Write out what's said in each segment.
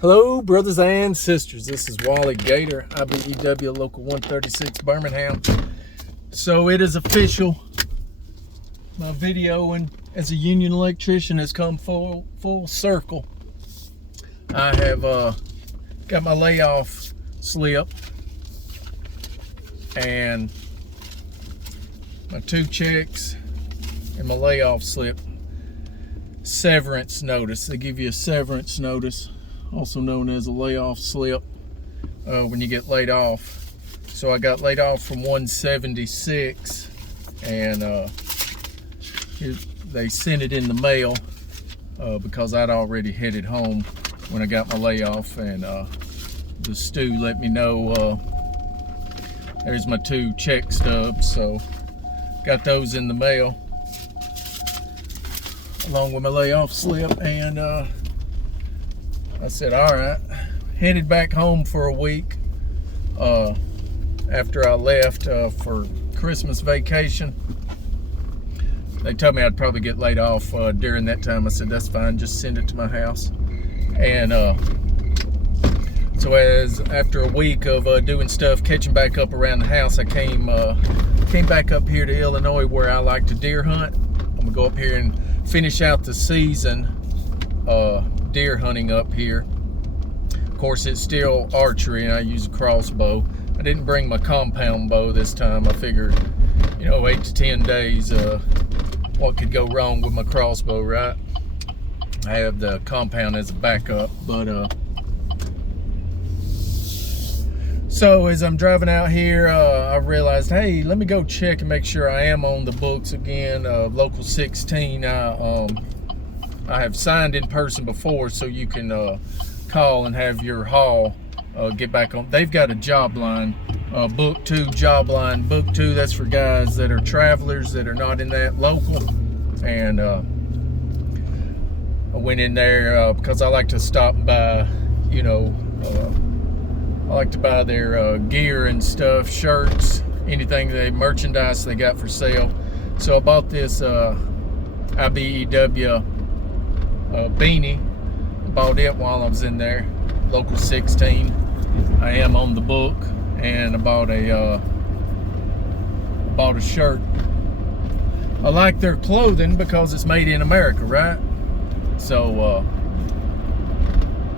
Hello, brothers and sisters. This is Wally Gator, IBEW Local 136 Birmingham. So it is official. My video as a union electrician has come full circle. I have got my layoff slip and my 2 checks and my layoff slip. Severance notice. They give you a severance notice, also known as a layoff slip, when you get laid off. So I got laid off from 176, and they sent it in the mail because I'd already headed home when I got my layoff, and the stew let me know there's my 2 check stubs. So got those in the mail along with my layoff slip, and I said, all right. Headed back home for a week after I left for Christmas vacation. They told me I'd probably get laid off during that time. I said, that's fine, just send it to my house. And so after a week of doing stuff, catching back up around the house, I came back up here to Illinois, where I like to deer hunt. I'm gonna go up here and finish out the season deer hunting up here. Of course, it's still archery, and I use a crossbow. I didn't bring my compound bow this time. I figured, 8 to 10 days, what could go wrong with my crossbow, right? I have the compound as a backup, but so as I'm driving out here, I realized, hey, let me go check and make sure I am on the books again. Local 16, I have signed in person before, so you can call and have your haul get back on. They've got a job line, book 2 job line. Book 2, that's for guys that are travelers that are not in that local. And I went in there because I like to stop by, I like to buy their gear and stuff, shirts, anything, merchandise they got for sale. So I bought this IBEW beanie. Bought it while I was in there, local 16. I am on the book, and I bought a shirt. I like their clothing because it's made in America, right? So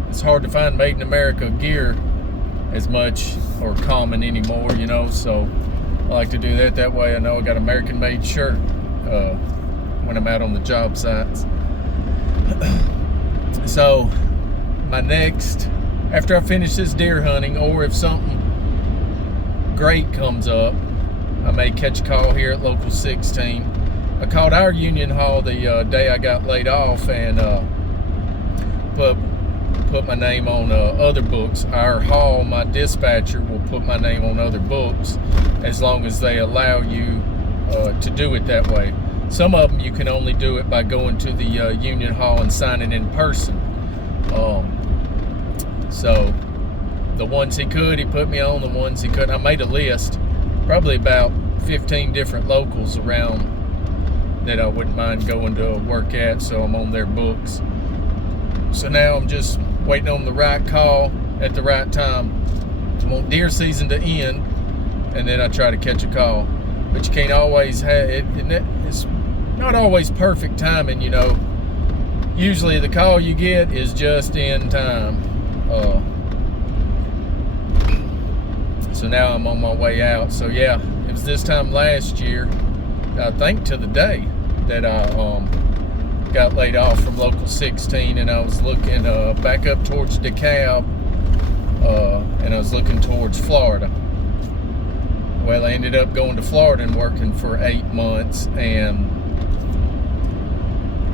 it's hard to find made in America gear as much or common anymore, so I like to do that. That way I know I got American made shirt when I'm out on the job sites. So my next, after I finish this deer hunting, or if something great comes up, I may catch a call here at local 16. I called our union hall the day I got laid off, and put my name on other books. Our hall, my dispatcher, will put my name on other books as long as they allow you to do it that way. Some of them you can only do it by going to the union hall and signing in person. So the ones he could, he put me on. The ones he couldn't, I made a list, probably about 15 different locals around that I wouldn't mind going to work at, so I'm on their books. So now I'm just waiting on the right call at the right time. I want deer season to end, and then I try to catch a call. But you can't always have it. It's not always perfect timing, Usually the call you get is just in time. So now I'm on my way out. So yeah, it was this time last year, I think to the day, that I got laid off from local 16, and I was looking back up towards DeKalb, and I was looking towards Florida. Well, I ended up going to Florida and working for 8 months, and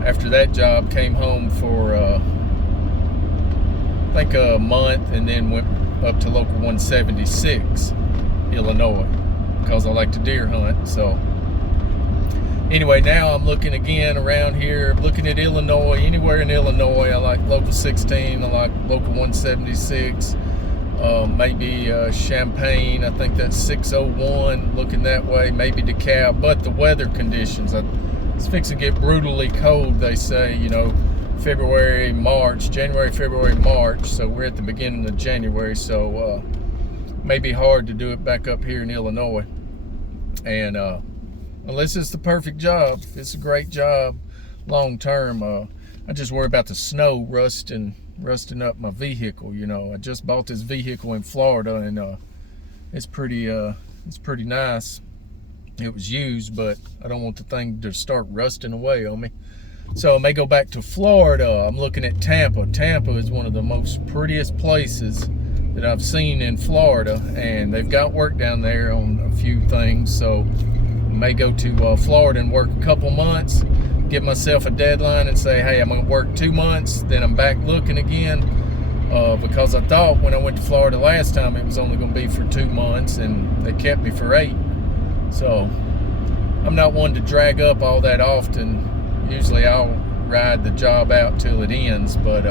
after that job came home for I think a month, and then went up to local 176 Illinois because I like to deer hunt. So anyway, now I'm looking again around here, looking at Illinois, anywhere in Illinois. I like local 16, I like local 176, maybe Champaign, I think that's 601, looking that way, maybe DeKalb. But the weather conditions, it's fixing to get brutally cold, they say, February, March, January, February, March. So we're at the beginning of January. So may be hard to do it back up here in Illinois. And unless it's the perfect job, it's a great job long term. I just worry about the snow rusting up my vehicle. You know, I just bought this vehicle in Florida, and it's pretty nice. It was used, but I don't want the thing to start rusting away on me. So I may go back to Florida. I'm looking at Tampa. Tampa is one of the most prettiest places that I've seen in Florida, and they've got work down there on a few things. So I may go to Florida and work a couple months, give myself a deadline and say, hey, I'm gonna work 2 months, then I'm back looking again, because I thought when I went to Florida last time it was only gonna be for 2 months, and they kept me for 8. So I'm not one to drag up all that often. Usually I'll ride the job out till it ends, but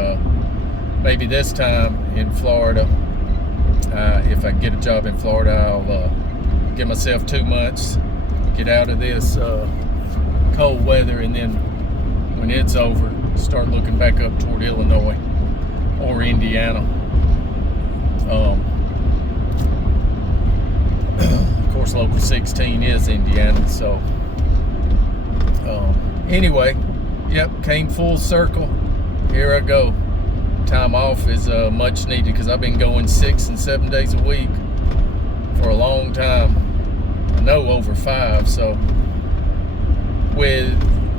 maybe this time in Florida, if I get a job in Florida, I'll give myself 2 months, get out of this cold weather, and then when it's over, start looking back up toward Illinois or Indiana. Of course, local 16 is Indiana. So anyway, yep, came full circle. Here I go. Time off is much needed, because I've been going 6 and 7 days a week for a long time. I know over 5. So with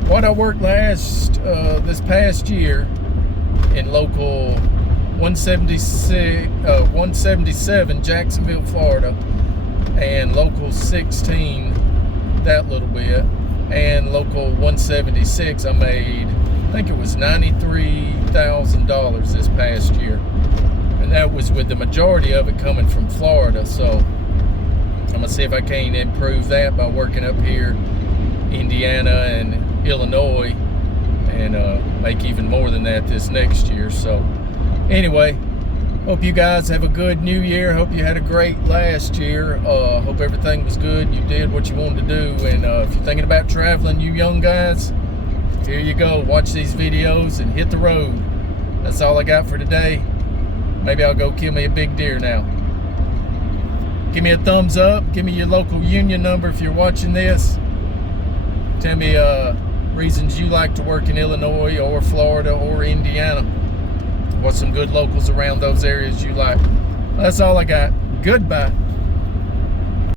what I worked this past year in local 177 Jacksonville, Florida, and local 16 that little bit, and local 176, I made, I think it was $93,000 this past year, and that was with the majority of it coming from Florida. So I'm gonna see if I can improve that by working up here, Indiana and Illinois, and make even more than that this next year. So anyway, hope you guys have a good new year. Hope you had a great last year. Hope everything was good. You did what you wanted to do. And if you're thinking about traveling, you young guys, here you go. Watch these videos and hit the road. That's all I got for today. Maybe I'll go kill me a big deer now. Give me a thumbs up. Give me your local union number if you're watching this. Tell me reasons you like to work in Illinois or Florida or Indiana. What's some good locals around those areas you like? That's all I got. Goodbye.